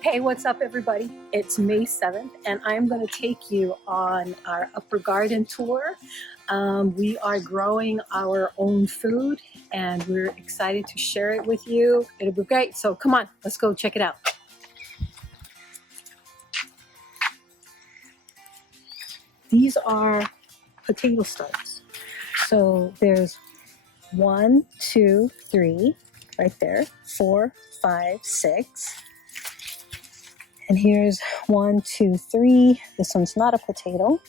Hey, what's up everybody? It's May 7th and I'm going to take you on our upper garden tour. We are growing our own food and we're excited to share it with you. It'll be great. So come on, let's go check it out. These are potato starts. So there's 1, 2, 3 right there, 4, 5, 6. And here's 1, 2, 3. This one's not a potato.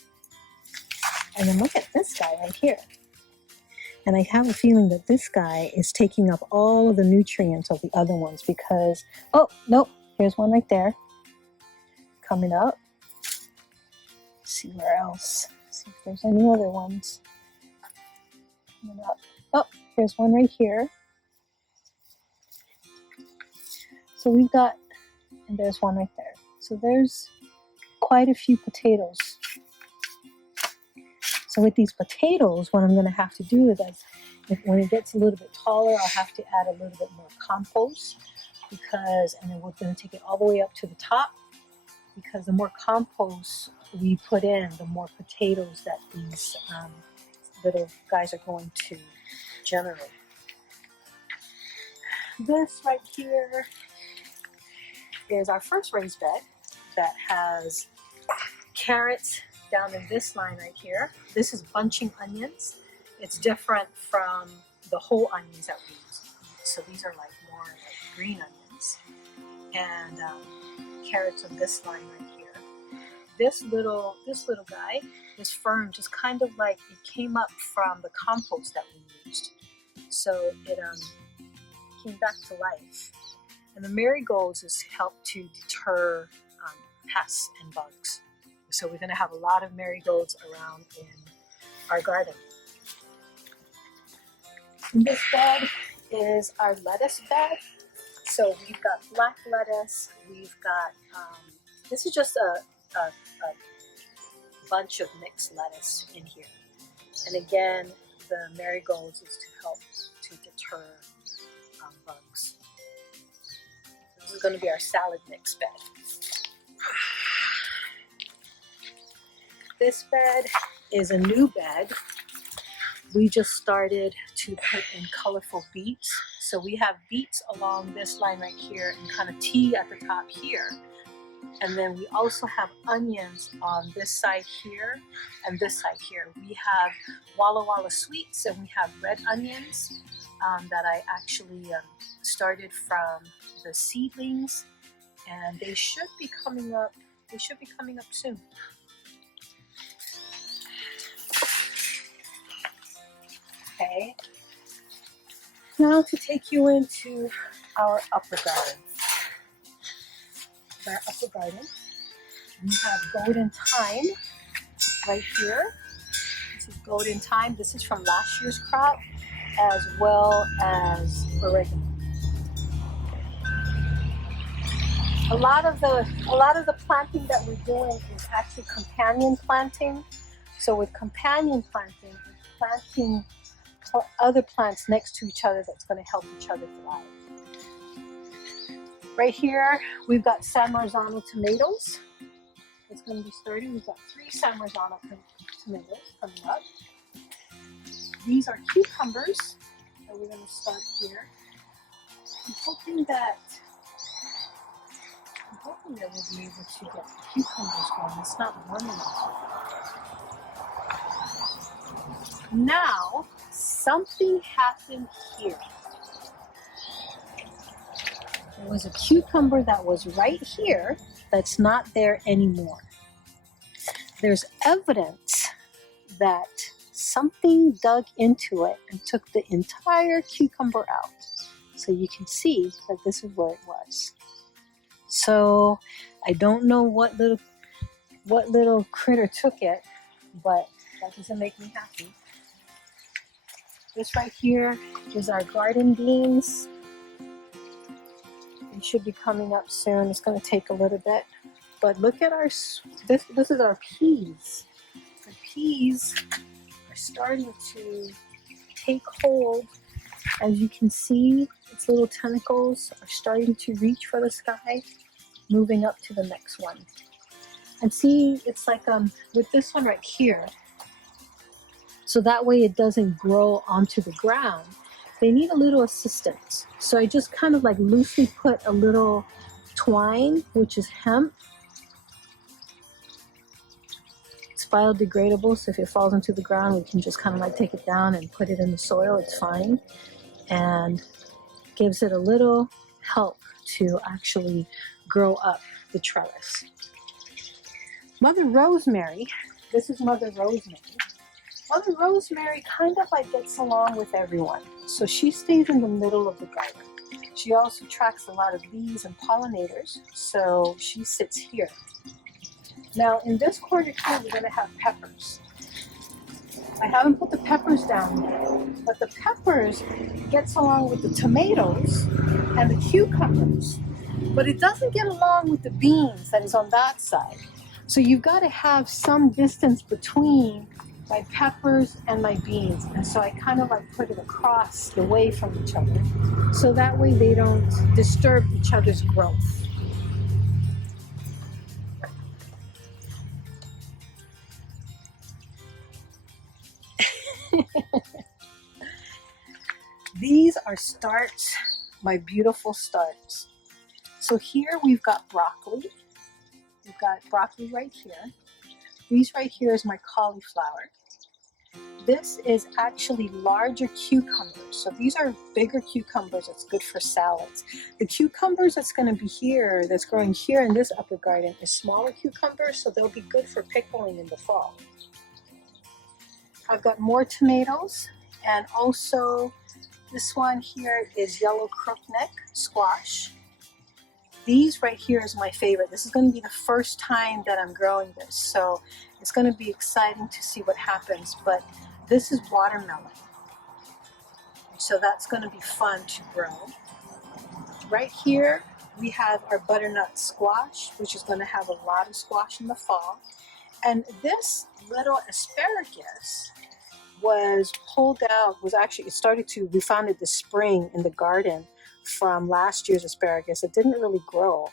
And then look at this guy right here. And I have a feeling that this guy is taking up all of the nutrients of the other ones because, oh, nope, here's one right there. Coming up. Let's see where else. Let's see if there's any other ones. Coming up. Oh, here's one right here. So we've got, and there's one right there. So there's quite a few potatoes. So with these potatoes, what I'm going to have to do is, when it gets a little bit taller, I'll have to add a little bit more compost and then we're going to take it all the way up to the top because the more compost we put in, the more potatoes that these little guys are going to generate. This right here is our first raised bed that has carrots down in this line right here. This is bunching onions. It's different from the whole onions that we use. So these are like more like green onions. And carrots on this line right here. This little guy, this fern, just kind of like it came up from the compost that we used. So it came back to life. And the marigolds is help to deter pests and bugs. So we're going to have a lot of marigolds around in our garden. This bed is our lettuce bed. So we've got black lettuce. We've got, this is just a bunch of mixed lettuce in here. And again, the marigolds is to help to deter bugs. This is going to be our salad mix bed. This bed is a new bed. We just started to put in colorful beets. So we have beets along this line right here and kind of tea at the top here. And then we also have onions on this side here and this side here. We have Walla Walla sweets and we have red onions that I actually started from the seedlings, and they should be coming up. They should be coming up soon. Okay. Now to take you into our upper garden. Our upper garden, we have golden thyme right here. This is golden thyme. This is from last year's crop, as well as oregano. A lot of the planting that we're doing is actually companion planting. So with companion planting, it's planting other plants next to each other that's going to help each other thrive. Right here, we've got San Marzano tomatoes. It's going to be starting. We've got 3 San Marzano tomatoes coming up. These are cucumbers that we're going to start here. I'm hoping that we'll be able to get the cucumbers going. It's not warm enough. Now, something happened here. There was a cucumber that was right here that's not there anymore. There's evidence that something dug into it and took the entire cucumber out. So you can see that this is where it was. So I don't know what little critter took it, but that doesn't make me happy. This right here is our garden beans. They should be coming up soon. It's going to take a little bit. But look at this is our peas. The peas are starting to take hold. As you can see, its little tentacles are starting to reach for the sky. moving up to the next one. And see, it's like with this one right here, so that way it doesn't grow onto the ground, they need a little assistance. So I just kind of like loosely put a little twine, which is hemp. It's biodegradable, so if it falls into the ground, we can just kind of like take it down and put it in the soil. It's fine, and gives it a little help to actually grow up the trellis. Mother Rosemary, this is Mother Rosemary. Mother Rosemary kind of like gets along with everyone, so she stays in the middle of the garden. She also attracts a lot of bees and pollinators, so she sits here. Now in this corner here, we're going to have peppers. I haven't put the peppers down yet, but the peppers gets along with the tomatoes and the cucumbers, but it doesn't get along with the beans that is on that side. So you've got to have some distance between my peppers and my beans, and so I kind of like put it across away from each other, so that way they don't disturb each other's growth. These are starts, my beautiful starts. So here we've got broccoli. We've got broccoli right here. These right here is my cauliflower. This is actually larger cucumbers. So these are bigger cucumbers that's good for salads. The cucumbers that's going to be here, that's growing here in this upper garden, is smaller cucumbers, so they'll be good for pickling in the fall. I've got more tomatoes, and also this one here is yellow crookneck squash. These right here is my favorite. This is going to be the first time that I'm growing this, so it's going to be exciting to see what happens. But this is watermelon, so that's going to be fun to grow. Right here we have our butternut squash, which is going to have a lot of squash in the fall. And this little asparagus was pulled out, we found it this spring in the garden from last year's asparagus. It didn't really grow,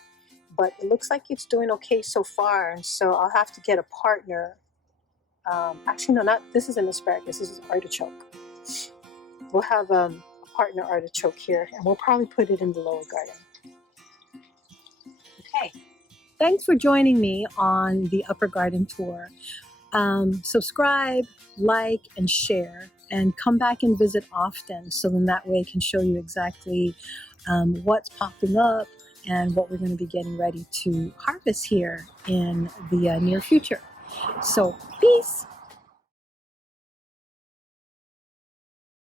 but it looks like it's doing okay so far, and so I'll have to get a partner. Actually, no, this isn't asparagus, this is artichoke. We'll have a partner artichoke here, and we'll probably put it in the lower garden. Okay, thanks for joining me on the Upper Garden Tour. Subscribe, like, and share, and come back and visit often, so then that way I can show you exactly what's popping up and what we're going to be getting ready to harvest here in the near future. So, peace!